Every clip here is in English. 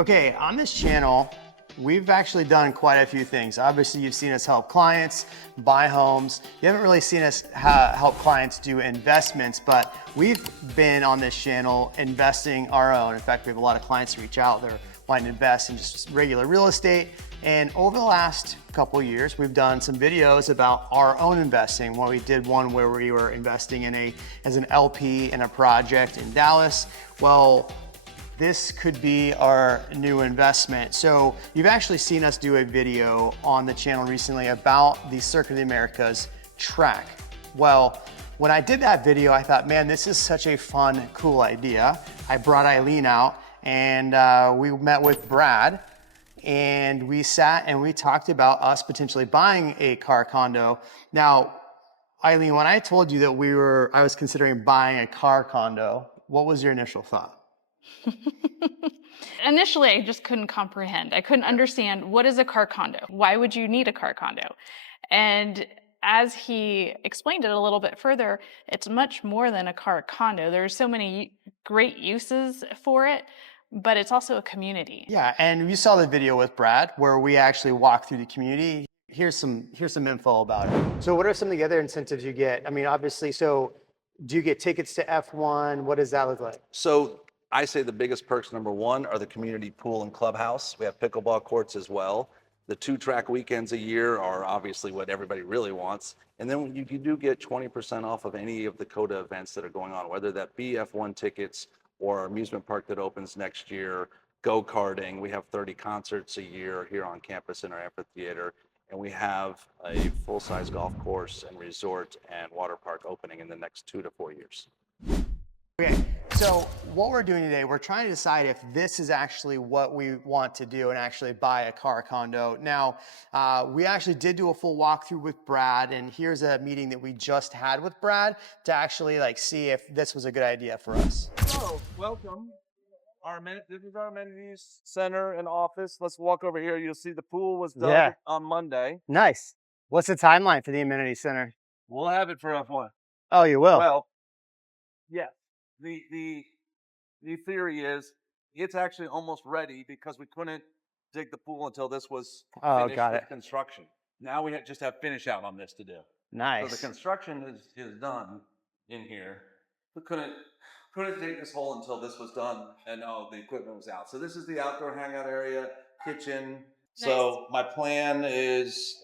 Okay, on this channel, we've actually done quite a few things. Obviously, you've seen us help clients buy homes. You haven't really seen us help clients do investments, but we've been on this channel investing our own. In fact, we have a lot of clients reach out. They're wanting to invest in just regular real estate. And over the last couple of years, we've done some videos about our own investing. We did one where we were investing in as an LP in a project in Dallas. Well, this could be our new investment. So you've actually seen us do a video on the channel recently about the Circuit of the Americas track. Well, when I did that video, I thought, man, this is such a fun, cool idea. I brought Eileen out and we met with Brad and we sat and we talked about us potentially buying a car condo. Now, Eileen, when I told you that I was considering buying a car condo, what was your initial thought? Initially, I just couldn't comprehend. I couldn't understand, what is a car condo? Why would you need a car condo? And as he explained it a little bit further, it's much more than a car condo. There's so many great uses for it, but it's also a community. Yeah, and you saw the video with Brad where we actually walked through the community. Here's some info about it. So what are some of the other incentives you get? I mean, obviously, so do you get tickets to F1? What does that look like? So I say the biggest perks, number one, are the community pool and clubhouse. We have pickleball courts as well. The 2-track weekends a year are obviously what everybody really wants. And then you do get 20% off of any of the COTA events that are going on, whether that be F1 tickets or our amusement park that opens next year, go-karting. We have 30 concerts a year here on campus in our amphitheater. And we have a full-size golf course and resort and water park opening in the next 2 to 4 years. Okay, so what we're doing today, we're trying to decide if this is actually what we want to do and actually buy a car condo. Now, we actually did do a full walkthrough with Brad, and here's a meeting that we just had with Brad to actually see if this was a good idea for us. So, welcome. This is our amenities center and office. Let's walk over here. You'll see the pool was done on Monday. Nice. What's the timeline for the amenity center? We'll have it for F1. Oh, you will? Well, yeah. The theory is it's actually almost ready because we couldn't dig the pool until this was finished with construction. Now we just have finish out on this to do. Nice. So the construction is done in here. We couldn't dig this hole until this was done and the equipment was out. So this is the outdoor hangout area, kitchen. Nice. So my plan is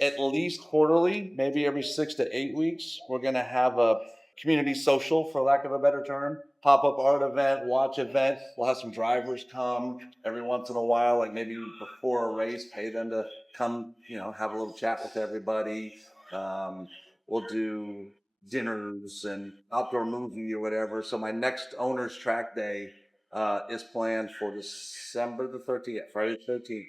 at least quarterly, maybe every 6 to 8 weeks, we're gonna have a community social, for lack of a better term, pop-up art event, watch event. We'll have some drivers come every once in a while, like maybe before a race, pay them to come, have a little chat with everybody. We'll do dinners and outdoor movie or whatever. So my next owner's track day is planned for December the 13th, Friday the 13th.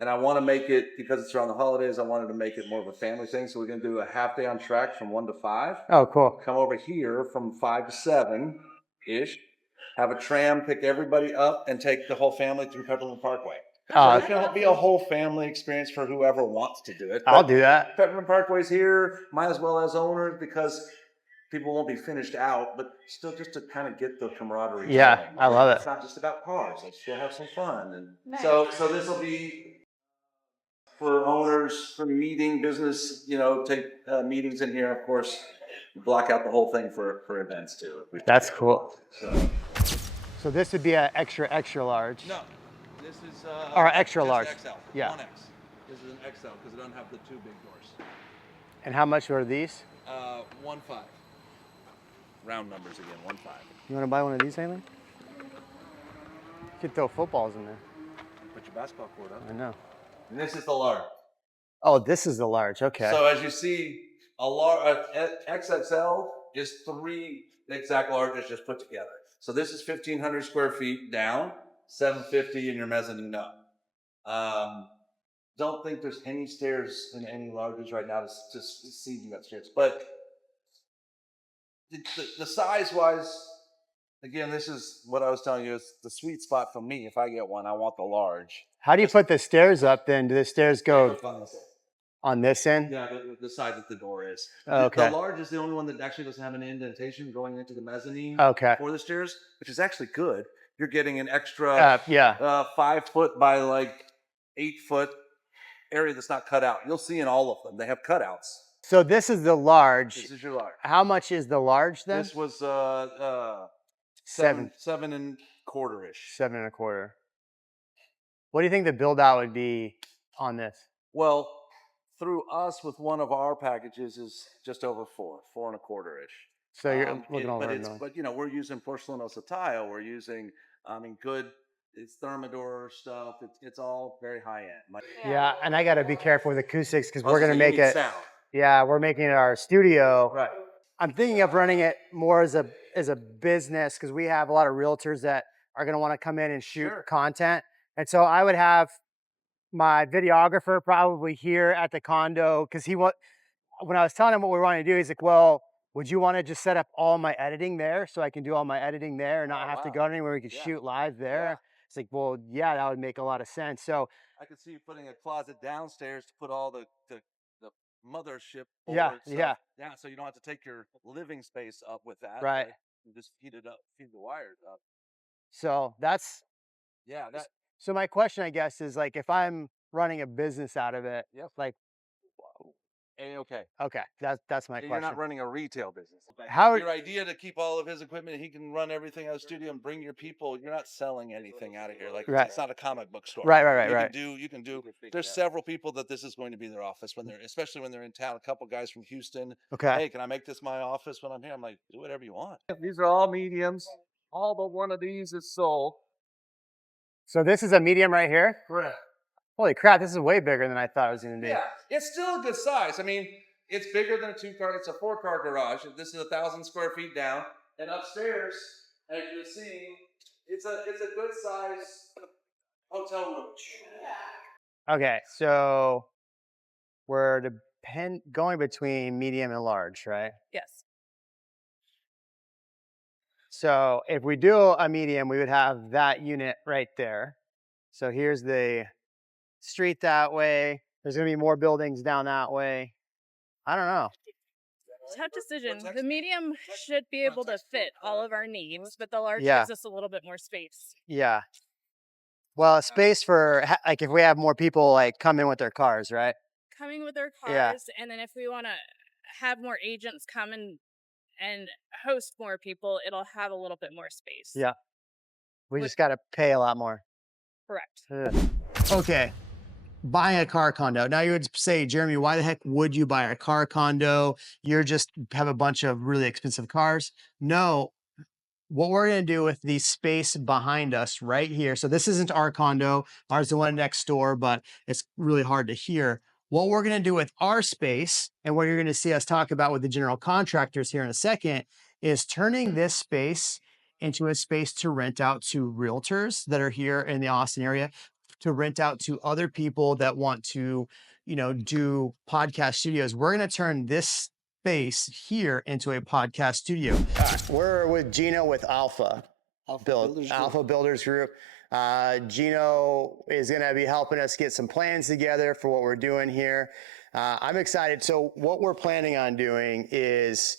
And I want to make it, because it's around the holidays, I wanted to make it more of a family thing. So we're going to do a half day on track from 1 to 5. Oh, cool. Come over here from 5 to 7-ish. Have a tram, pick everybody up, and take the whole family through Peppermint Parkway. So it's going to be a whole family experience for whoever wants to do it. I'll do that. Peppermint Parkway's here, might as well as owners, because people won't be finished out, but still just to kind of get the camaraderie. Yeah, going. I love it. It's not just about cars. Let's still have some fun. And nice. So this will be for owners, for meeting, business, take meetings in here, of course, block out the whole thing for events too. That's cool. So this would be an extra large. No, this is or extra large. XL. Yeah. 1X. This is an XL because it doesn't have the 2 big doors. And how much are these? 1.5. Round numbers again, 1.5. You want to buy one of these, Eileen? You could throw footballs in there. Put your basketball court up. I know. And this is the large. Oh, this is the large. Okay. So as you see, a large XXL is 3 exact larges just put together. So this is 1,500 square feet down, 750 in your mezzanine up. Don't think there's any stairs in any larges right now to see you upstairs. But the size-wise, again, this is what I was telling you is the sweet spot for me. If I get one, I want the large. How do you put the stairs up then? Do the stairs go on this end? Yeah, the side that the door is. Okay. The large is the only one that actually doesn't have an indentation going into the mezzanine Okay. for the stairs, which is actually good you're getting an extra 5 foot by like 8 foot area that's not cut out. You'll see in all of them, they have cutouts. So this is the large. This is your large. How much is the large then? This was Seven. 7.25-ish. 7.25. What do you think the build out would be on this? Well, through us with one of our packages is just over 4.25-ish. So you're looking over but you know, we're using porcelanosa tile. We're using it's Thermador stuff. It's all very high end. Yeah, and I got to be careful with acoustics because we're Also, going to you make need it. sound. Yeah, we're making it our studio. Right. I'm thinking of running it more as a business because we have a lot of realtors that are going to want to come in and shoot content. And so I would have my videographer probably here at the condo because when I was telling him what we wanted to do, he's like, well, would you want to just set up all my editing there so I can do all my editing there and not have to go anywhere? We could shoot live there. Yeah. It's like, well, yeah, that would make a lot of sense. So I could see you putting a closet downstairs to put all the mothership. Yeah. So you don't have to take your living space up with that. Right. You just feed the wires up. So so my question, I guess, is like, if I'm running a business out of it, like, okay. That's my question. You're not running a retail business. Your idea to keep all of his equipment, he can run everything out of the studio and bring your people. You're not selling anything out of here. Like it's not a comic book store. Right. You can do. There's several people that this is going to be their office especially when they're in town. A couple guys from Houston. Okay. Hey, can I make this my office when I'm here? I'm like, do whatever you want. These are all mediums. All but one of these is sold. So this is a medium right here? Correct. Holy crap, this is way bigger than I thought it was going to be. Yeah, it's still a good size. I mean, it's bigger than a 2-car. It's a 4-car garage. This is 1,000 square feet down. And upstairs, as you're seeing, it's a good size hotel room. Okay, so we're going between medium and large, right? Yes. So if we do a medium, we would have that unit right there. So here's the street that way. There's going to be more buildings down that way. I don't know. Tough decision. The medium should be able to fit all of our needs, but the large gives us a little bit more space. Yeah. Well, a space for, like, if we have more people, like, come in with their cars, right? Coming with their cars, and then if we want to have more agents come and host more people, it'll have a little bit more space. Yeah. We just got to pay a lot more. Correct. Okay. Buying a car condo. Now you would say, Jeremy, why the heck would you buy a car condo? You're just have a bunch of really expensive cars. No, what we're going to do with the space behind us right here. So this isn't our condo. Ours is the one next door, but it's really hard to hear. What we're going to do with our space, and what you're going to see us talk about with the general contractors here in a second, is turning this space into a space to rent out to realtors that are here in the Austin area, to rent out to other people that want to, do podcast studios. We're going to turn this space here into a podcast studio. We're with Gino with Alpha Builders Group. Gino is going to be helping us get some plans together for what we're doing here. I'm excited. So what we're planning on doing is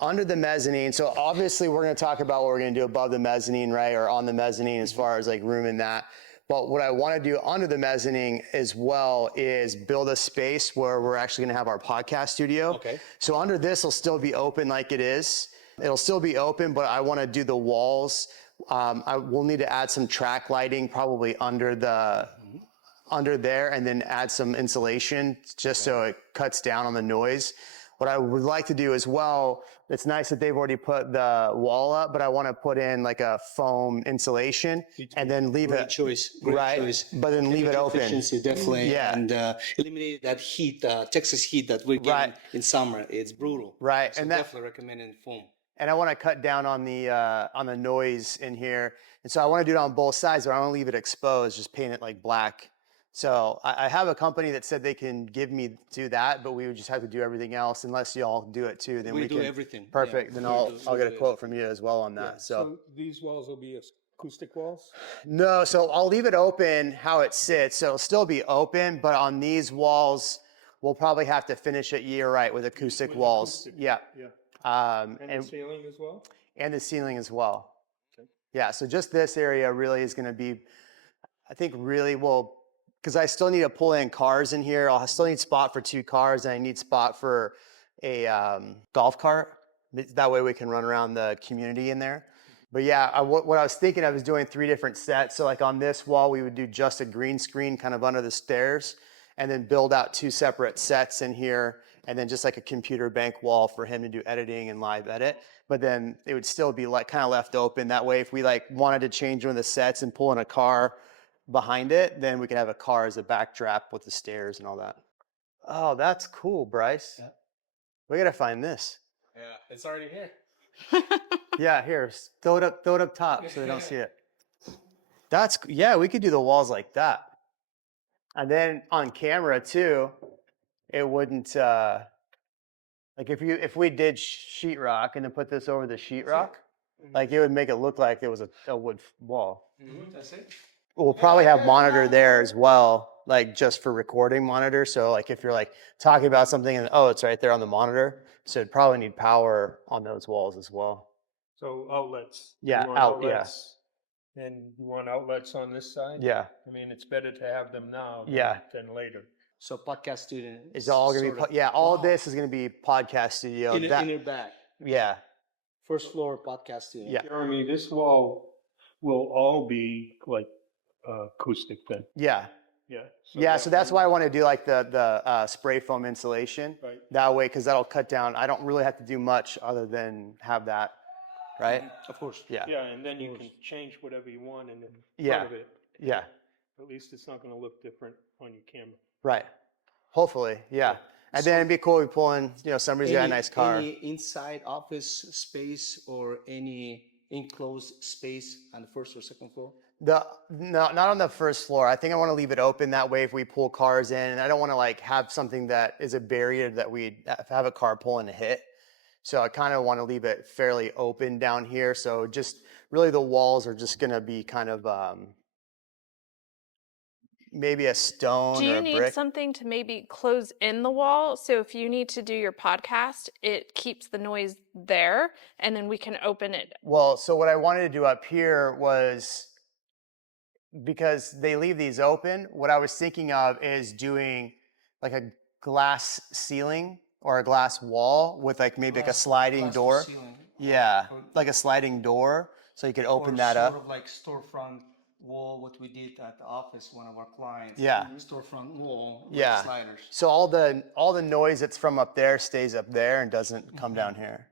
under the mezzanine. So obviously we're going to talk about what we're going to do above the mezzanine, right? Or on the mezzanine as far as like room in that. But what I want to do under the mezzanine as well is build a space where we're actually going to have our podcast studio. Okay. So under this will still be open like it is. It'll still be open, but I want to do the walls. I will need to add some track lighting probably under there, and then add some insulation just so it cuts down on the noise. What I would like to do as well, it's nice that they've already put the wall up, but I want to put in like a foam insulation and then leave Great choice. But then leave it open. Efficiency, definitely. Yeah. And eliminate that heat, Texas heat that we're getting in summer. It's brutal. Right. So and definitely recommending foam. And I want to cut down on the noise in here. And so I want to do it on both sides, but I don't want to leave it exposed, just paint it like black. So I have a company that said they can give me do that, but we would just have to do everything else unless y'all do it too. Then we do can everything. Perfect. Yeah, then I'll get a quote from you as well on that. Yeah. So these walls will be acoustic walls? No, so I'll leave it open how it sits. So it'll still be open, but on these walls, we'll probably have to finish it with acoustic walls. Acoustic. Yeah. Yeah. And the ceiling as well? And the ceiling as well. Okay. Yeah, so just this area really is going to be, I think, really well, because I still need to pull in cars in here. I'll still need spot for 2 cars, and I need spot for a golf cart. That way we can run around the community in there. But yeah, what I was thinking of is doing 3 different sets. So like on this wall, we would do just a green screen kind of under the stairs, and then build out 2 separate sets in here, and then just like a computer bank wall for him to do editing and live edit. But then it would still be like kind of left open. That way, if we like wanted to change one of the sets and pull in a car behind it, then we could have a car as a backdrop with the stairs and all that. Oh, that's cool, Bryce. Yeah. We gotta find this. Yeah, it's already here. Yeah, here, throw it up top so they don't see it. Yeah, we could do the walls like that. And then on camera too, it wouldn't like if we did sheetrock and then put this over the sheetrock, like it would make it look like it was a wood wall. That's it. We'll probably have monitor there as well, like just for recording monitor. So like if you're like talking about something and it's right there on the monitor, so it'd probably need power on those walls as well. So outlets. Yeah, You want yeah. outlets, and you want outlets on this side? Yeah, I mean, it's better to have them now Yeah. than later. So podcast student. it's all gonna sort of- be all of Wow. this is gonna be podcast studio. in your back. Yeah, First floor podcast student. Yeah. Jeremy, this wall will all be like acoustic then? yeah. Yeah. So that's why I want to do like the spray foam insulation. Right. That way, because that'll cut down. I don't really have to do much other than have that, right? Of course. Yeah, Yeah, and then you can change whatever you want in Yeah. front of it. yeah, At least it's not gonna look different on your camera. right. Hopefully, yeah. And then it'd be cool. We pull in, somebody's got a nice car. Any inside office space or any enclosed space on the first or second floor? No, not on the first floor. I think I want to leave it open. That way, if we pull cars in, and I don't want to like have something that is a barrier that we have a car pull in to hit. So I kind of want to leave it fairly open down here. So just really the walls are just going to be kind of maybe a stone Do or you a need brick. something to maybe close in the wall? So if you need to do your podcast, it keeps the noise there, and then we can open it. Well, so what I wanted to do up here was, because they leave these open, what I was thinking of is doing like a glass ceiling or a glass wall with like maybe like a sliding door. Yeah, like a sliding door, so you could open that up. Sort of like storefront wall, what we did at the office, one of our clients. Yeah. Storefront wall with Yeah. sliders. So all the noise that's from up there stays up there and doesn't come down here.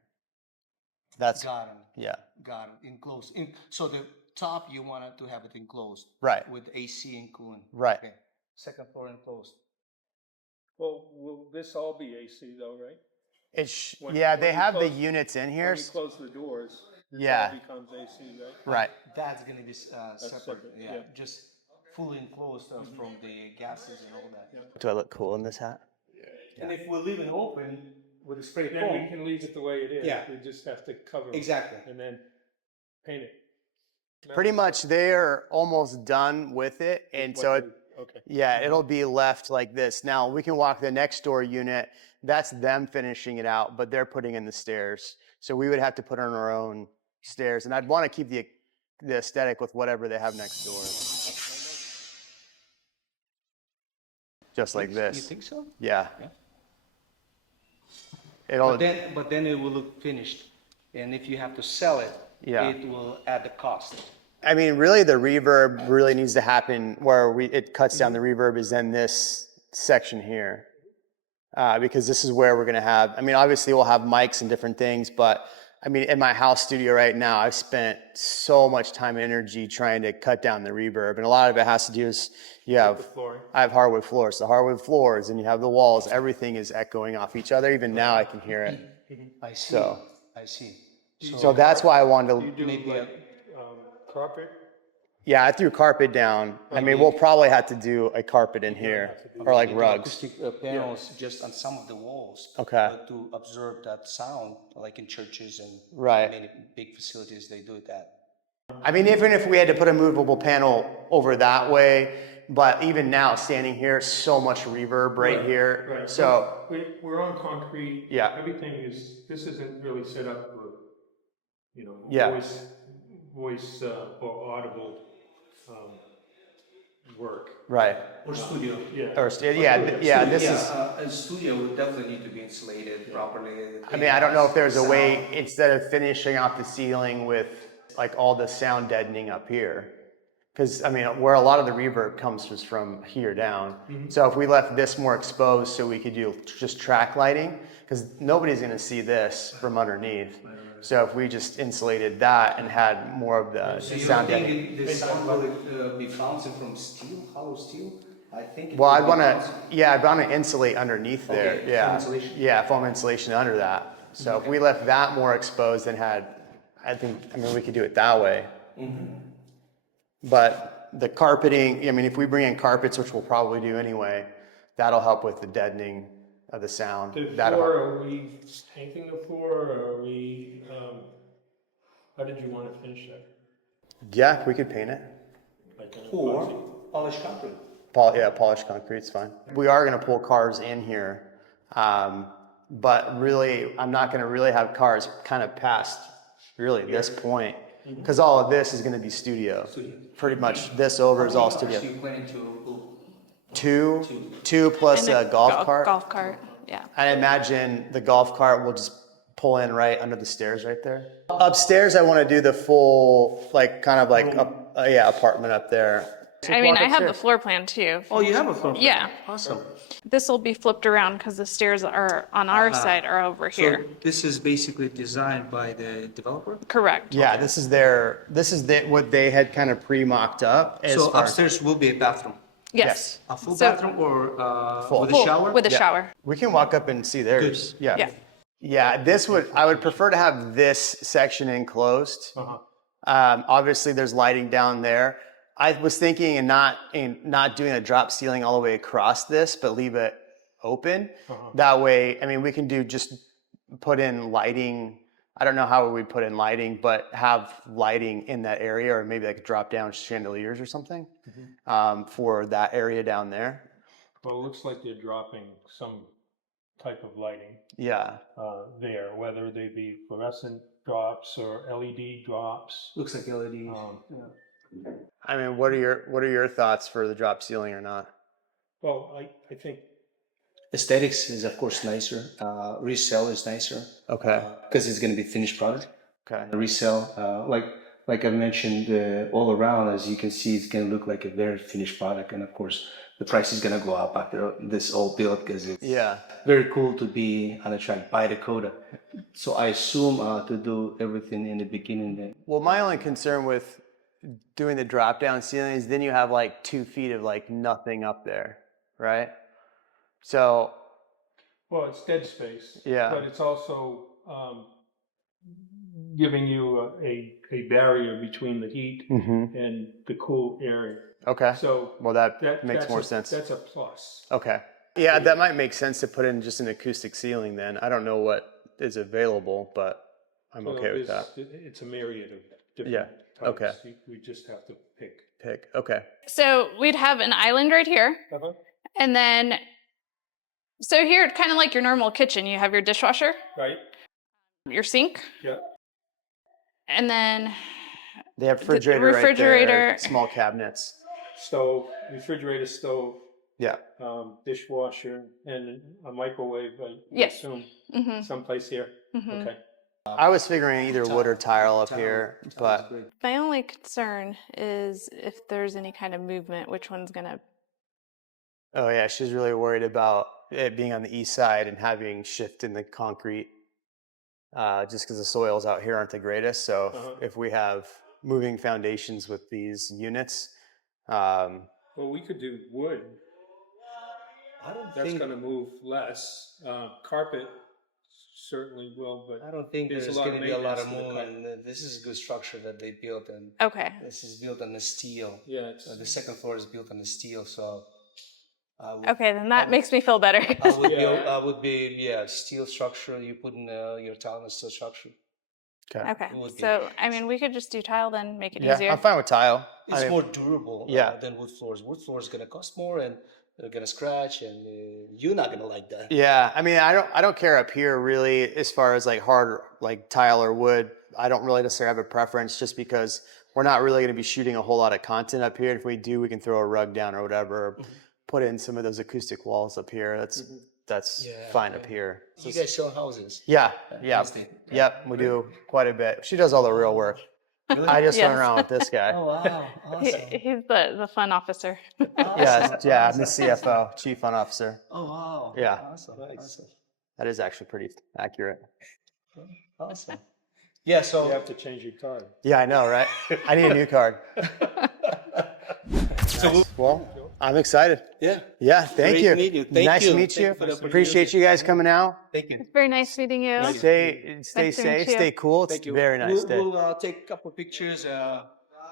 That's Got him. yeah, Got it. Enclosed. So the top you wanted to have it enclosed. right, With AC and cooling. right. Okay. Second floor enclosed. Well, will this all be AC though, right? When- Yeah, when they you have the close- units in When here. you close the doors, this Yeah. all becomes AC, right? Right. That's gonna be separate. separate, Yeah. yeah. Just fully enclosed from the gases and all that. Do I look cool in this hat? And if we leave it open with a spray Then we foam. can leave it the way it is. Yeah. We just have to cover it. Exactly. And then paint it. Pretty much they're almost done with it. And so Okay. yeah, it'll be left like this. Now we can walk the next door unit. That's them finishing it out, but they're putting in the stairs. So we would have to put on our own stairs. And I'd want to keep the aesthetic with whatever they have next door. Just like You this. think so? Yeah. Yeah. It'll But then it will look finished. And if you have to sell it, Yeah. it will add the cost. I mean, really, the reverb really needs to happen where it cuts down the reverb is in this section here. Because this is where we're going to have, I mean, obviously we'll have mics and different things, but I mean, in my house studio right now, I've spent so much time and energy trying to cut down the reverb. And a lot of it has to do is I have hardwood floors. The hardwood floors, and you have the walls, everything is echoing off each other. Even now I can hear it. I see. So- I see. So that's why I wanted You to, do Maybe like carpet? yeah, I threw carpet down. I mean, we'll probably have to do a carpet in here or like rugs. acoustic panels just on some of the walls. Okay. To absorb that sound, like in churches and Right. many big facilities, they do that. I mean, even if we had to put a movable panel over that way, but even now standing here, so much reverb right here. Right. So We're on concrete. Yeah. Everything this isn't really set up for, Yeah. voice or audible work. Right. Or studio. Yeah. Or, yeah, this is, A studio would definitely need to be insulated properly. I mean, I don't know if there's a way, instead of finishing off the ceiling with like all the sound deadening up here, because I mean, where a lot of the reverb comes is from here down. So if we left this more exposed so we could do just track lighting, because nobody's gonna see this from underneath. So if we just insulated that and had more of the So you sound don't deadening. think the sound will be bouncing from steel, hollow steel? I think it Well, will I'd be wanna, bouncing. yeah, I'd wanna insulate underneath there, Okay, yeah. foam insulation. Yeah, foam insulation under that. So if we left that more exposed and had, I mean, we could do it that way. But the carpeting, I mean, if we bring in carpets, which we'll probably do anyway, that'll help with the deadening of the sound. The That'll floor, help. are we painting the floor, or are we, how did you want to finish that? Yeah, we could paint it. Like an Or epoxy? polished concrete. Yeah, polished concrete's fine. We are gonna pull cars in here, but really, I'm not gonna really have cars kind of past really this point, because all of this is gonna be studio. Pretty much this over is all studio. So you planning to Two plus And a golf cart. Golf cart, yeah. I imagine the golf cart will just pull in right under the stairs right there. Upstairs, I want to do the full, like, kind of like, apartment up there. I mean, walk I have the upstairs. floor plan too. Oh, you have a floor plan? Yeah. Awesome. This will be flipped around because the stairs are on our side are over here. So this is basically designed by the developer? Correct. Yeah, this is what they had kind of pre-mocked up. As So far- upstairs will be a bathroom? Yes. A full So- bathroom or Full. with a Full, shower? with a Yeah. shower. We can walk up and see theirs. Good. Yeah. Yeah. Yeah, I would prefer to have this section enclosed. Uh-huh. Obviously, there's lighting down there. I was thinking and not doing a drop ceiling all the way across this, but leave it open. That way, I mean, we can just put in lighting. I don't know how we put in lighting, but have lighting in that area, or maybe like drop down chandeliers or something for that area down there. Well, it looks like they're dropping some type of lighting Yeah. there, whether they be fluorescent drops or LED drops. Looks like LED. I mean, what are your thoughts for the drop ceiling or not? Well, I think Aesthetics is of course nicer. Resell is nicer. Okay. Because it's going to be finished product. Okay. Resell, like I mentioned, all around, as you can see, it's going to look like a very finished product. And of course, the price is going to go up after this all built because it's very cool to be on a track by the COTA. So I assume to do everything in the beginning then. Well, my only concern with doing the drop down ceiling is then you have like 2 feet of like nothing up there, right? So, well, it's dead space. Yeah. But it's also giving you a barrier between the heat and the cool area. okay. So Well, that makes that's more a- sense. That's a plus. Okay. Yeah, that might make sense to put in just an acoustic ceiling then. I don't know what is available, but I'm okay with that. It's a myriad of different Yeah, types. okay. We just have to pick. Okay. So we'd have an island right here. And then, so here, kind of like your normal kitchen, you have your dishwasher, Right? your sink, Yeah. and then They have refrigerator, right refrigerator. there, small cabinets. Stove, refrigerator, stove, Yeah. dishwasher, and a microwave, I Yes. assume, Mm-hmm. someplace here. Okay. I was figuring either wood or tile up here, but My only concern is if there's any kind of movement, which one's gonna, oh yeah, she's really worried about it being on the east side and having shift in the concrete, just because the soils out here aren't the greatest. So if we have moving foundations with these units, Well, we could do wood. I don't That's going to move less. Carpet certainly will, but I don't think There's there's a lot going of to be a lot of maintenance to the movement. This is a good structure that they built, and okay. this is built on the steel. yeah, it's, The second floor is built on the steel, so I would, Okay, then that makes me feel better. I would be steel structure. You put in your tile in a steel structure. Okay, It would be. so I mean, we could just do tile then, make it yeah, easier. I'm fine with tile. It's more durable yeah. than wood floors. Wood floors going to cost more, and gonna scratch, and you're not gonna like that. Yeah, I mean, I don't care up here really as far as like hard like tile or wood. I don't really necessarily have a preference just because we're not really going to be shooting a whole lot of content up here. If we do, we can throw a rug down or whatever, put in some of those acoustic walls up here. That's fine up here. You guys show houses. Yeah, Estate, right? yep, we do quite a bit. She does all the real work. Really? I just run Yes. around with this guy. Oh wow, awesome. He's the fun officer. Yeah, I'm the CFO, Chief Fund Officer. Oh wow. Yeah. Awesome. Awesome. That is actually pretty accurate. Awesome. Yeah. So You have to change your card. Yeah, I know, right? I need a new card. Well, I'm excited. yeah. Yeah, thank Great you. to meet you. Thank Nice to you. meet Thank you. you for the opportunity. Appreciate you guys coming out. Thank you. It's very nice meeting you. Stay Nice to meet safe, you. stay cool. It's Thank you. very nice day. We'll take a couple of pictures.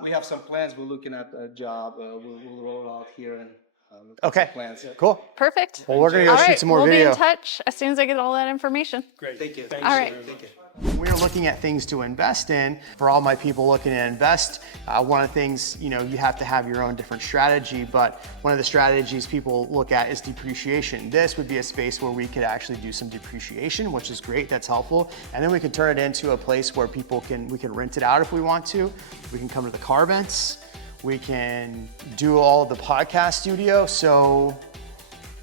We have some plans. We're looking at a job. We'll roll out here and look at Okay. some plans. Cool. Perfect. Well, we're gonna go All shoot right, some more we'll video. be in touch as soon as I get all that information. Great. Thank you. Thanks All right. very much. Thank you. We're looking at things to invest in. For all my people looking to invest, one of the things, you have to have your own different strategy, but one of the strategies people look at is depreciation. This would be a space where we could actually do some depreciation, which is great, that's helpful. And then we can turn it into a place where we can rent it out if we want to. We can come to the car events. We can do all the podcast studio. So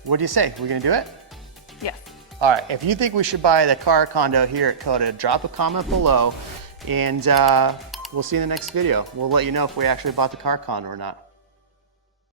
what do you say? We're gonna do it? Yes. All right, if you think we should buy the car condo here at COTA, drop a comment below, and we'll see you in the next video. We'll let you know if we actually bought the car condo or not.